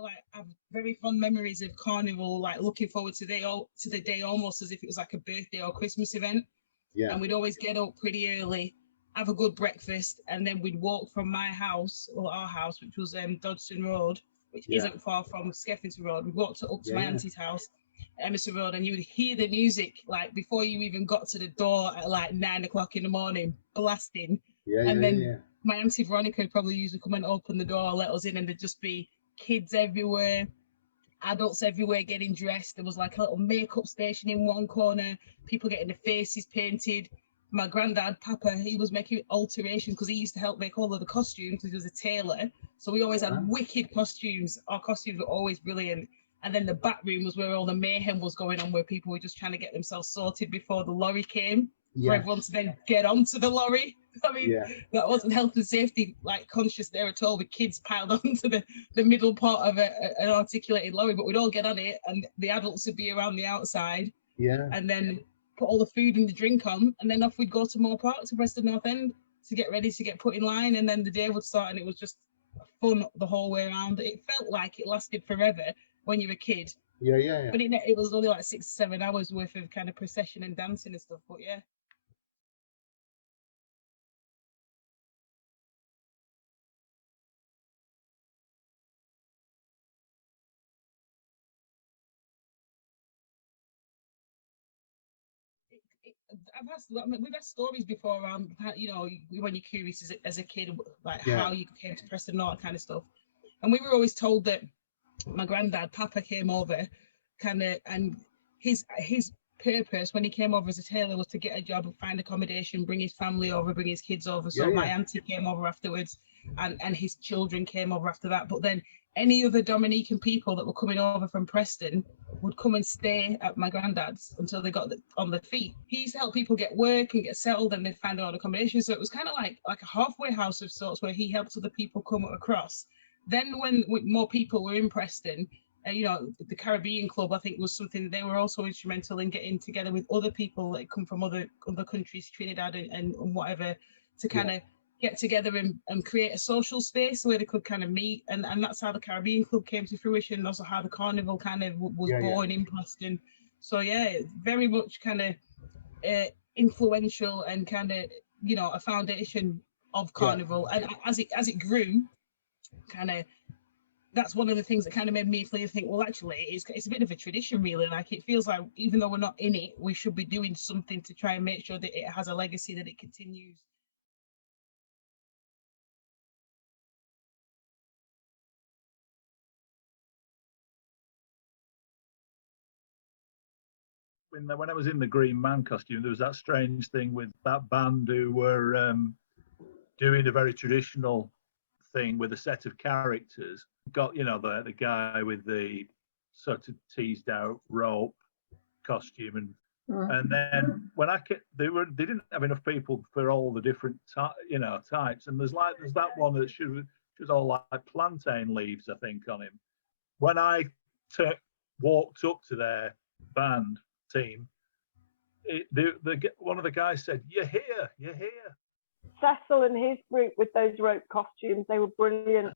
I have very fond memories of Carnival, like looking forward to the day almost as if it was like a birthday or Christmas event. Yeah. And we'd always get up pretty early, have a good breakfast, and then we'd walk from my house, or our house, which was Dodgson Road, which isn't far from Skeffington Road. We walked up to my auntie's house, Emerson Road, and you would hear the music like before you even got to the door at like 9 o'clock in the morning, blasting. And then my auntie Veronica would probably usually come and open the door, let us in, and there'd just be kids everywhere, adults everywhere getting dressed. There was like a little makeup station in one corner, people getting their faces painted. My granddad, Papa, he was making alterations because he used to help make all of the costumes because he was a tailor. So we always had wicked costumes. Our costumes were always brilliant. And then the back room was where all the mayhem was going on, where people were just trying to get themselves sorted before the lorry came, for everyone to then get onto the lorry. I mean, that wasn't health and safety like conscious there at all, with kids piled onto the middle part of an articulated lorry, but we'd all get on it and the adults would be around the outside. And then put all the food and the drink on, and then off we'd go to Moor Park, to Preston North End, to get ready to get put in line, and then the day would start, and it was just fun the whole way around. It felt like it lasted forever when you were a kid. But it was only like 6 or 7 hours worth of kind of procession and dancing and stuff, but yeah. We've had stories before around how, you know, when you're curious as a kid, like how you came to Preston, all that kind of stuff. And we were always told that my granddad, Papa, came over kind of, and his purpose when he came over as a tailor was to get a job, find accommodation, bring his family over, bring his kids over. So my auntie came over afterwards, and his children came over after that. But then any other Dominican people that were coming over from Preston would come and stay at my granddad's until they got on their feet. He used to help people get work and get settled, and they'd find their own accommodation. So it was kind of like a halfway house of sorts, where he helped other people come across. Then when more people were in Preston, you know, the Caribbean Club, I think, was something they were also instrumental in getting together with other people that come from other countries, Trinidad and whatever, to kind of get together and create a social space where they could kind of meet. And that's how the Caribbean Club came to fruition, and also how the Carnival kind of was born in Preston. So yeah, very much kind of influential and kind of, you know, a foundation of Carnival. And as it grew, kind of, that's one of the things that kind of made me think, well, actually, it's a bit of a tradition, really. Like, it feels like even though we're not in it, we should be doing something to try and make sure that it has a legacy, that it continues. When I was in the Green Man costume, there was that strange thing with that band who were doing a very traditional thing with a set of characters. Got, you know, the guy with the sort of teased out rope costume, and then when they didn't have enough people for all the different types, and there's that one that was all like plantain leaves, I think, on him. When I walked up to their band team, one of the guys said, "You're here, you're here." Cecil and his group with those rope costumes, they were brilliant.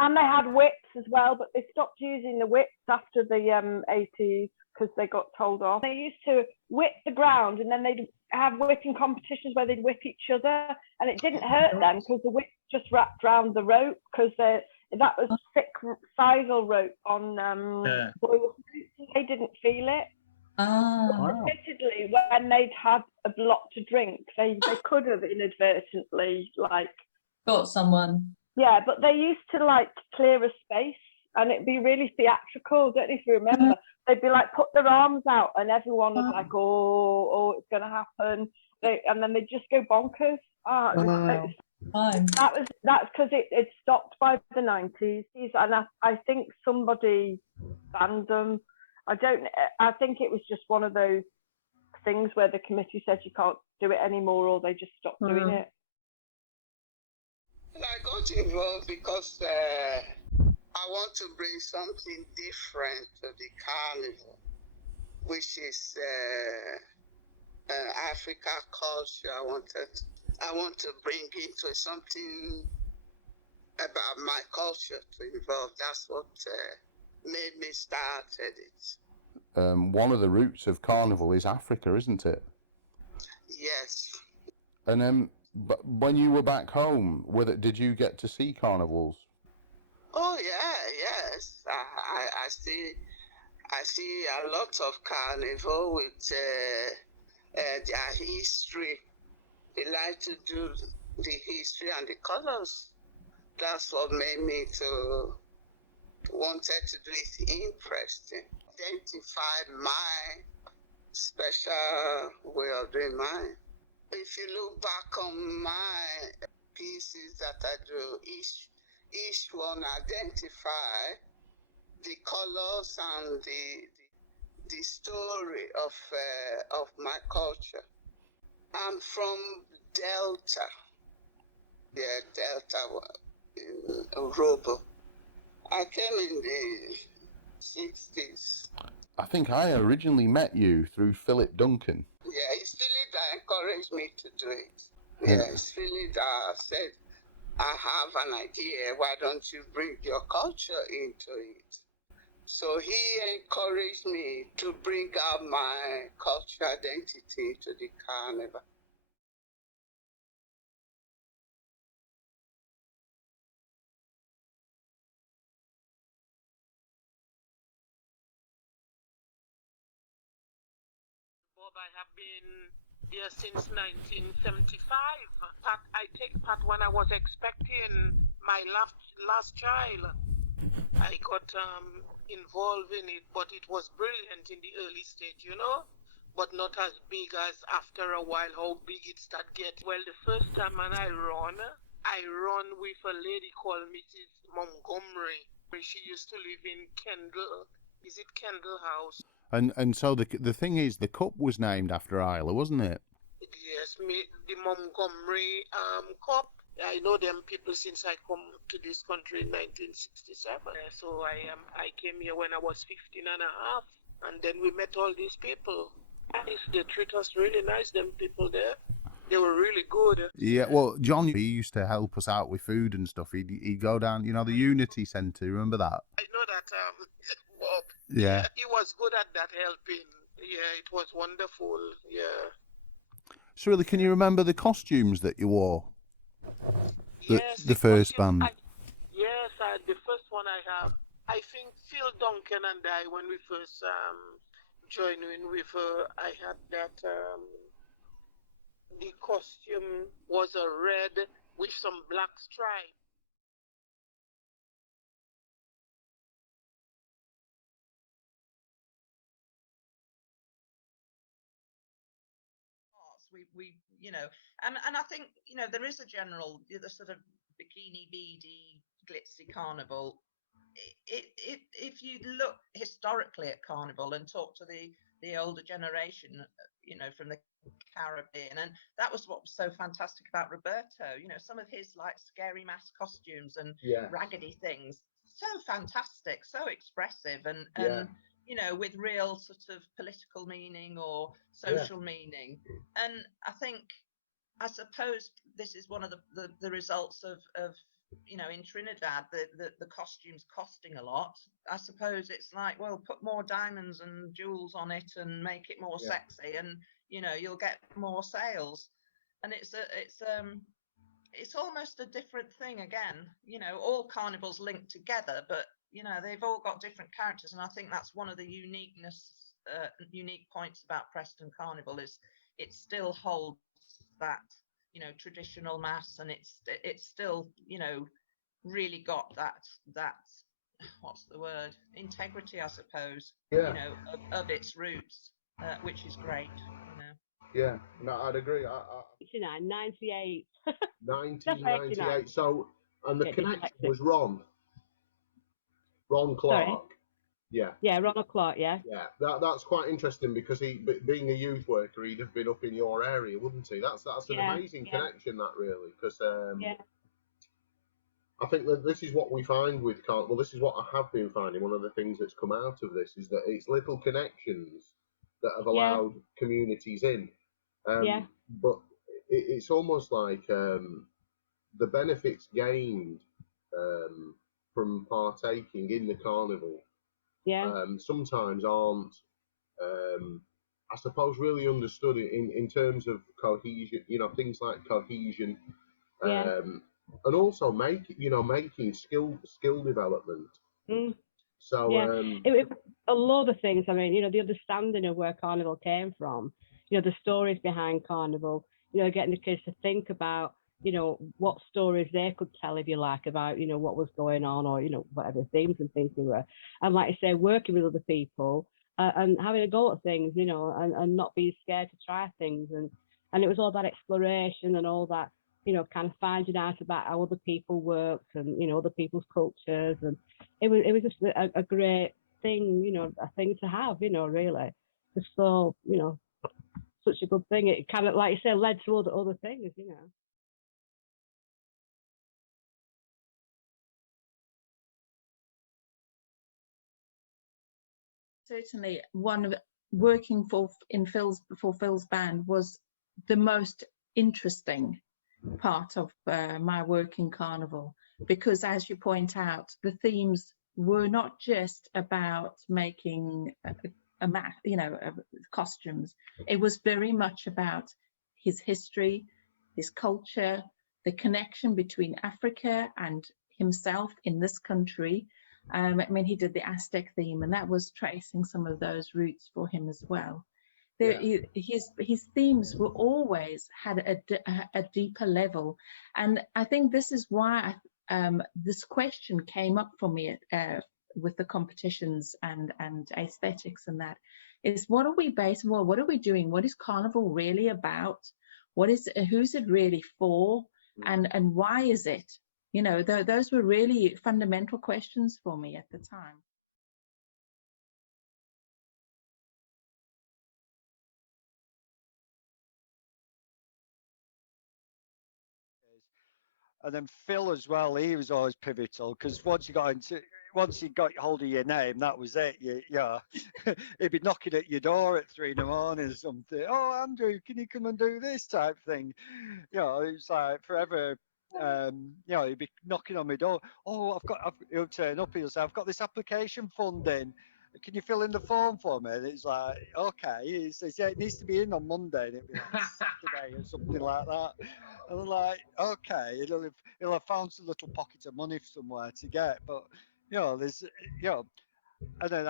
And they had whips as well, but they stopped using the whips after the 80s because they got told off. They used to whip the ground, and then they'd have whipping competitions where they'd whip each other, and it didn't hurt them because the whip just wrapped around the rope, because that was thick sisal rope on boil. They didn't feel it. Admittedly, when they'd had a lot to drink, they could have inadvertently got someone. Yeah, but they used to clear a space, and it'd be really theatrical. I don't know if you remember. They'd be put their arms out, and everyone was oh, it's gonna happen. And then they'd just go bonkers. That's because it stopped by the 90s, and I think somebody banned them. I think it was just one of those things where the committee said you can't do it anymore, or they just stopped doing it. I got involved because I want to bring something different to the carnival, which is Africa culture. I want to bring into something about my culture to involve. That's what made me started it. One of the roots of Carnival is Africa, isn't it? Yes. And but when you were back home, did you get to see carnivals? Oh yeah, yes. I see a lot of carnival with their history. They like to do the history and the colors. That's what made me to wanted to do it interesting. Identify my special way of doing mine. If you look back on my pieces that I do, each one identify the colors and the story of my culture. I'm from Delta. Yeah, Delta in Robo. I came in the 60s. I think I originally met you through Philip Duncan. Yeah, it's Philip that encouraged me to do it. Yeah, it's Philip that said, I have an idea, why don't you bring your culture into it? So he encouraged me to bring out my cultural identity to the carnival. Bob, I have been there since 1975. I take part when I was expecting my last child. I got involved in it, but it was brilliant in the early stage, but not as big as after a while, how big it started getting. Well, the first time when I run with a lady called Mrs. Montgomery. She used to live in Kendall. Is it Kendall House? And so the thing is, the cup was named after Isla, wasn't it? Yes, the Montgomery Cup. I know them people since I come to this country in 1967. So I came here when I was 15 and a half, and then we met all these people. They treat us really nice, them people there. They were really good. Yeah, well, John, he used to help us out with food and stuff. He'd go down, the Unity Centre, remember that? I know that, Bob. Yeah. He was good at that helping. Yeah, it was wonderful, yeah. Cyrilla, can you remember the costumes that you wore? Yes. The first band? Yes, the first one I have. I think Phil Duncan and I, when we first joined in with her, I had that... the costume was a red with some black stripes. We and I think there is a general the sort of bikini beady glitzy carnival. If you look historically at carnival and talk to the older generation, from the Caribbean, and that was what was so fantastic about Roberto. Some of his like scary mask costumes and raggedy things, so fantastic, so expressive, and with real sort of political meaning or social meaning. And I suppose this is one of the results of in Trinidad, the costumes costing a lot. I suppose it's like, well, put more diamonds and jewels on it and make it more sexy, and you'll get more sales. And it's almost a different thing again. All carnivals linked together, but they've all got different characters, and I think that's one of the unique points about Preston Carnival is it still holds that traditional mass, and it's still really got that what's the word, integrity, I suppose, of its roots, which is great. Yeah, no, I'd agree. 98. 1998. So, and the connection was Ron Clark. Sorry? Yeah. Yeah, Ron Clark. Yeah. Yeah, that's quite interesting because he, being a youth worker, he'd have been up in your area, wouldn't he? That's an amazing connection, that really, because I think that this is what we find with Carnival. This is what I have been finding. One of the things that's come out of this is that it's little connections that have allowed communities in. But it's almost like the benefits gained from partaking in the carnival, Yeah. sometimes aren't, I suppose, really understood in terms of cohesion. Things like cohesion, Yeah. and also making skill development. Mm. So Yeah, a lot of things. I mean, the understanding of where Carnival came from, the stories behind Carnival, getting the kids to think about, what stories they could tell, if you like, about, what was going on, or, whatever themes and things they were. And like I say, working with other people and having a go at things, and not being scared to try things. And it was all that exploration and all that, kind of finding out about how other people worked and, other people's cultures. And it was just a great thing, a thing to have, really. Just so, such a good thing. It kind of, like you say, led to other things. Certainly, one of working for Phil's band was the most interesting part of my work in Carnival, because, as you point out, the themes were not just about making costumes. It was very much about his history, his culture, the connection between Africa and himself in this country. I mean, he did the Aztec theme, and that was tracing some of those roots for him as well. His themes were always had a deeper level, and I think this is why this question came up for me with the competitions and aesthetics, and that is, what are we basing on? What are we doing? What is Carnival really about? Who's it really for? And why is it? Those were really fundamental questions for me at the time. And then Phil as well, he was always pivotal, because once you got hold of your name, that was it. He'd be knocking at your door at 3 in the morning or something. Oh, Andrew, can you come and do this type thing? It's like forever. He'd be knocking on my door. Oh, he'll turn up. He'll say, I've got this application funding. Can you fill in the form for me? And it's like, okay. He says, yeah, it needs to be in on Monday, and it'll be like Saturday or something like that. And I'm like, okay, he'll have found some little pocket of money somewhere to get. But there's and then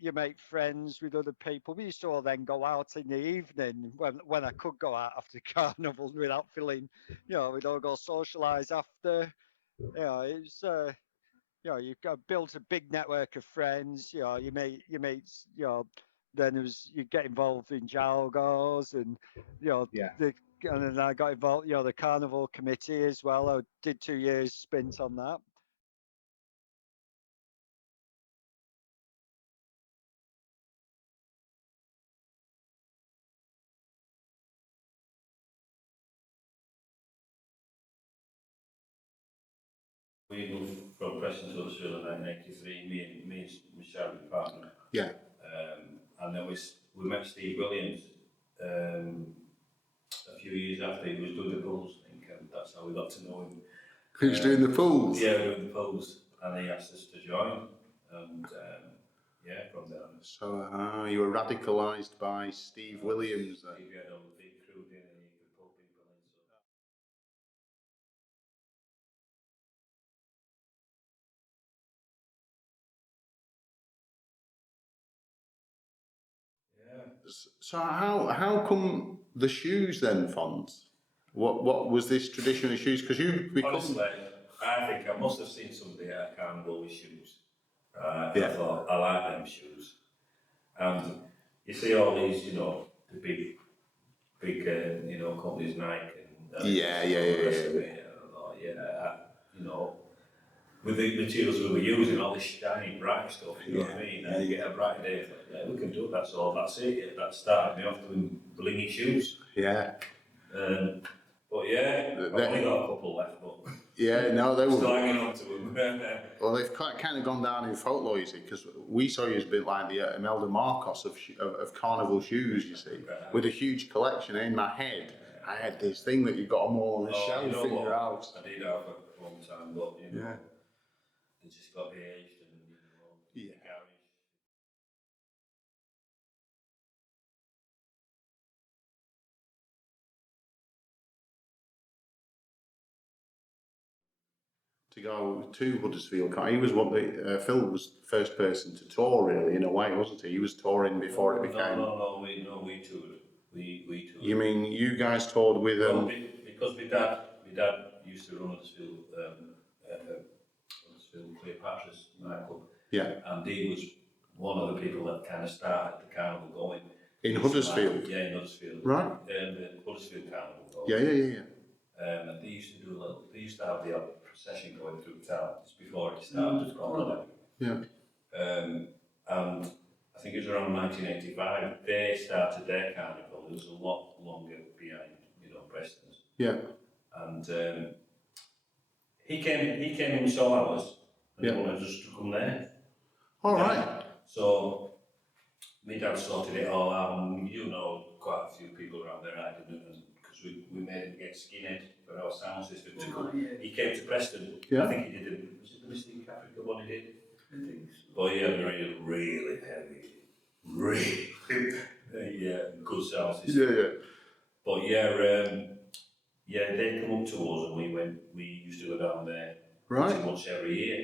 you make friends with other people. We used to all then go out in the evening when I could go out after Carnival without feeling, we'd all go socialise after. It's you've got built a big network of friends. You meet then you get involved in Jalgos, and and then I got involved, the Carnival committee as well. I did 2 years spent on that. We moved from Preston to Cyrilla in 1983, me and Michelle, my partner. Yeah. And then we met Steve Williams a few years after. He was doing the Pools, I think, and that's how we got to know him. Who's doing the Pools? Yeah, doing the Pools, and he asked us to join, and from there. So you were radicalised by Steve Williams then? Steve had a big crew, didn't he? He could pull people in. So how come the shoes then, Fonz? What was this tradition of shoes? Because you've become... Honestly, I think I must have seen somebody at a Carnival with shoes. I thought, I like them shoes. And you see all these, the big companies, Nike and with the materials we were using, all this shiny, bright stuff, you know what I mean? And you get a bright day, we can do it, that's all, that's it. That started me off doing blingy shoes. Yeah. But I've only got a couple left, but they were still hanging on to them. Well, they've kind of gone down in folklore, you see, because we saw you as a bit like the Imelda Marcos of Carnival shoes, you see, with a huge collection. In my head, I had this thing that you've got them all on a shelf in your house. I did have at one time, but they just got aged and in the garage. To go to Huddersfield, he was Phil was the first person to tour, really, in a way, wasn't he? He was touring before it became. No, we toured. We toured. You mean you guys toured with because my dad used to run Huddersfield Cleopatra's nightclub. Yeah. And he was one of the people that kind of started the carnival going. In Huddersfield? Yeah, in Huddersfield. Right. The Huddersfield Carnival going. Yeah. And they used to have the odd procession going through town just before it started. Yeah. And I think it was around 1985 they started their carnival. It was a lot longer behind, Preston's. Yeah. And he came and saw ours, and he wanted us to come there. All right. So my dad sorted it all out, and quite a few people around there I didn't, because we made him get skinhead for our sound system to come. He came to Preston. Yeah. I think he did was it the Mystic Africa one he did? I think so. But he had a really heavy, good sound system. Yeah. But they come up to us, and we used to go down there pretty much every year.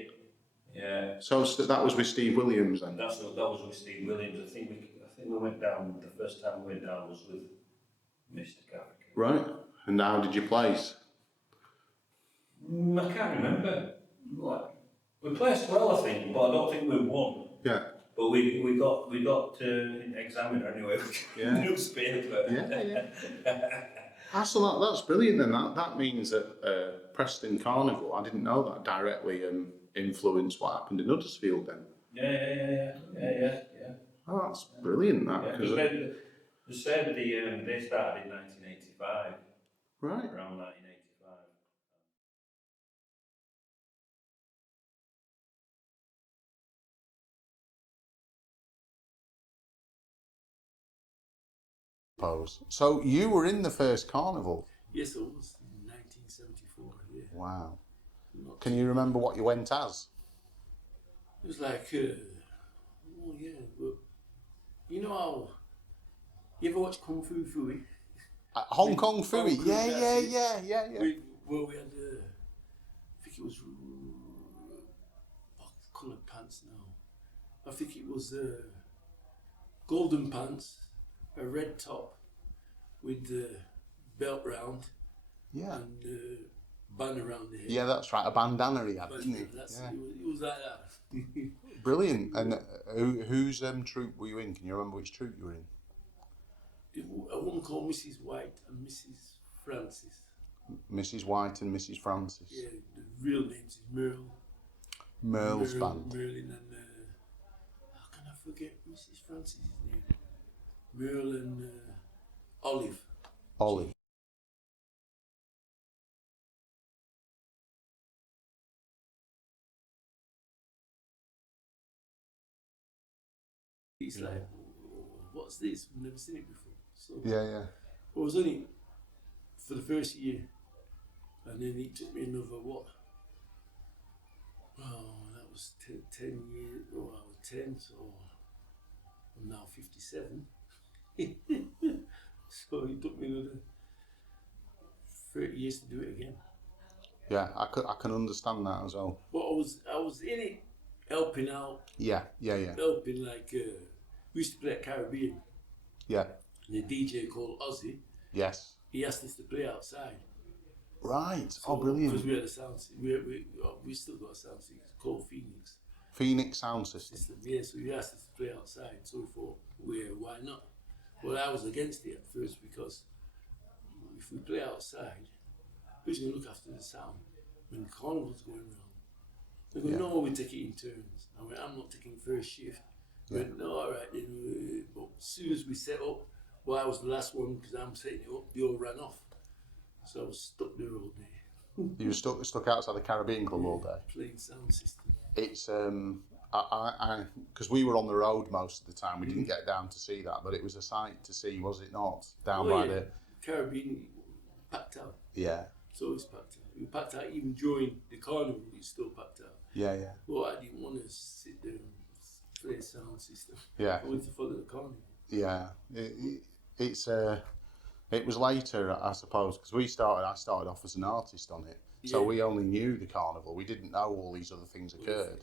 Yeah. So that was with Steve Williams then? That was with Steve Williams. I think we went down, the first time we went down was with Mystic Africa. Right. And how did you place? I can't remember. We placed well, I think, but I don't think we won. Yeah. But we got Examiner anyway, newspaper. Yeah. So that's brilliant then. That means that Preston Carnival, I didn't know that, directly influenced what happened in Huddersfield then. Yeah. Oh, that's brilliant. That. Yeah, they said they started in 1985. Right. Around 1985. So you were in the first carnival? Yes, I was in 1974. Yeah. Wow. Can you remember what you went as? It was like, but you know how you ever watch Kung Fu Fooey? Hong Kong Fooey, yeah. We had, I think it was what coloured pants now. I think it was golden pants, a red top with the belt round, and band around the head. Yeah, that's right. A bandana he had, didn't he? It was like that. Brilliant. And whose troupe were you in? Can you remember which troupe you were in? A woman called Mrs. White and Mrs. Francis. Mrs. White and Mrs. Francis. Yeah, the real names is Merle. Merle's band. Merlin and how can I forget Mrs. Francis' name? Merle and Olive. Olive. He's like, what's this? We've never seen it before. So Yeah. I was only for the first year, and then he took me another what? Oh, that was 10 years. Oh, I was 10, so I'm now 57. So he took me another 30 years to do it again. Yeah, I can understand that as well. But I was in it, helping out. Yeah. Helping, like, we used to play at Caribbean. Yeah. And the DJ called Ozzy. Yes. He asked us to play outside. Right. So, Brilliant. Because we had a sound system. We still got a sound system. It's called Phoenix. Phoenix sound system. Yeah, so he asked us to play outside. So we thought, why not? Well, I was against it at first because if we play outside, who's going to look after the sound when the carnival's going around? They go, no, we take it in turns. I went, I'm not taking first shift. Yeah. Went, no, all right, then. But as soon as we set up, well, I was the last one because I'm setting it up, they all ran off. So I was stuck there all day. You were stuck outside the Caribbean Club all day? Playing sound system. It's, because we were on the road most of the time, we didn't get down to see that, but it was a sight to see, was it not? Down by the Caribbean packed out. Yeah. It's always packed out. We packed out even during the carnival. It's still packed out. Yeah, yeah. Well, I didn't want to sit there and play a sound system. Yeah. I wanted to follow the carnival. Yeah, it was later, I suppose, because I started off as an artist on it, so we only knew the carnival. We didn't know all these other things occurred,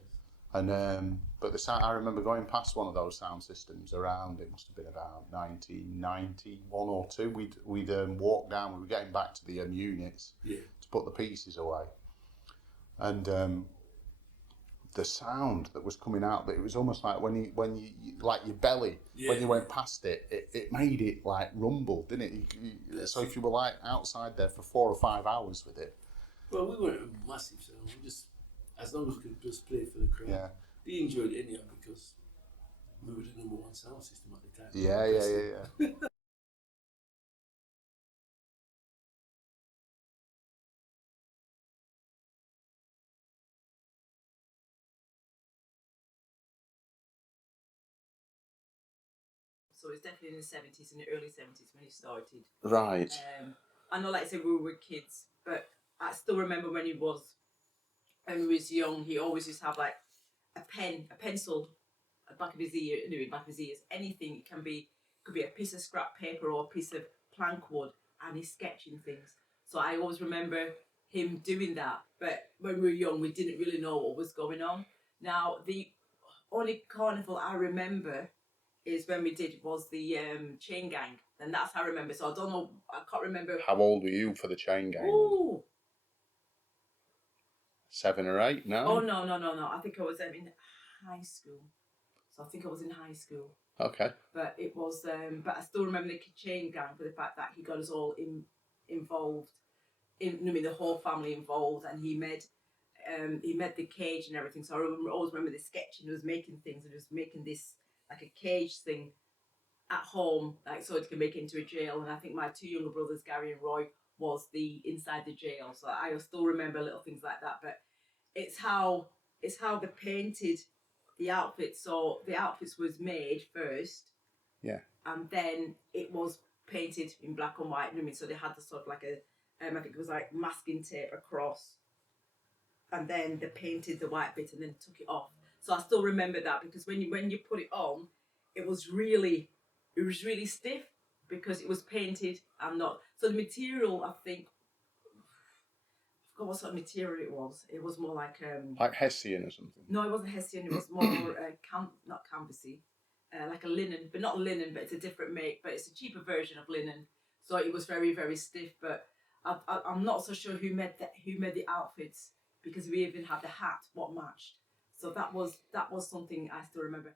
and but the sound, I remember going past one of those sound systems around. It must have been about 1991 or two. We'd walked down. We were getting back to the units to put the pieces away, and the sound that was coming out, that it was almost like when you like your belly, when you went past it, it made it like rumble, didn't it? So if you were like outside there for 4 or 5 hours with it. Well, we weren't a massive sound. We just, as long as we could just play for the crowd. Yeah. They enjoyed it anyhow because we were the #1 sound system at the time. Yeah. So it's definitely in the 70s, in the early 70s when he started. Right. I know, like I said, we were kids, but I still remember when he was young, he always used to have like a pencil at the back of his ear, back of his ears, anything. It could be a piece of scrap paper or a piece of plank wood, and he's sketching things. So I always remember him doing that. But when we were young, we didn't really know what was going on. Now, the only carnival I remember is when we did was the chain gang, and that's how I remember. So I don't know, I can't remember. How old were you for the chain gang? Ooh. 7 or 8? No. Oh no! I think I was in high school. So I think I was in high school. Okay. But it was, but I still remember the chain gang for the fact that he got us all involved. The whole family involved, and he made the cage and everything. So I always remember the sketching. He was making things. He was making this like a cage thing at home, like so it can make it into a jail. And I think my 2 younger brothers, Gary and Roy, was the inside the jail. So I still remember little things like that. But it's how they painted the outfits. So the outfits was made first. Yeah. And then it was painted in black and white. So they had the sort of like I think it was like masking tape across. And then they painted the white bit and then took it off. So I still remember that because when you put it on, it was really stiff because it was painted and not. So the material, I think, I forgot what sort of material it was. It was more like Hessian or something. No, it wasn't Hessian. It was more not canvasy, like a linen, but not linen. But it's a different make. But it's a cheaper version of linen. So it was very, very stiff. But I'm not so sure who made the outfits because we even had the hat what matched. So that was something I still remember.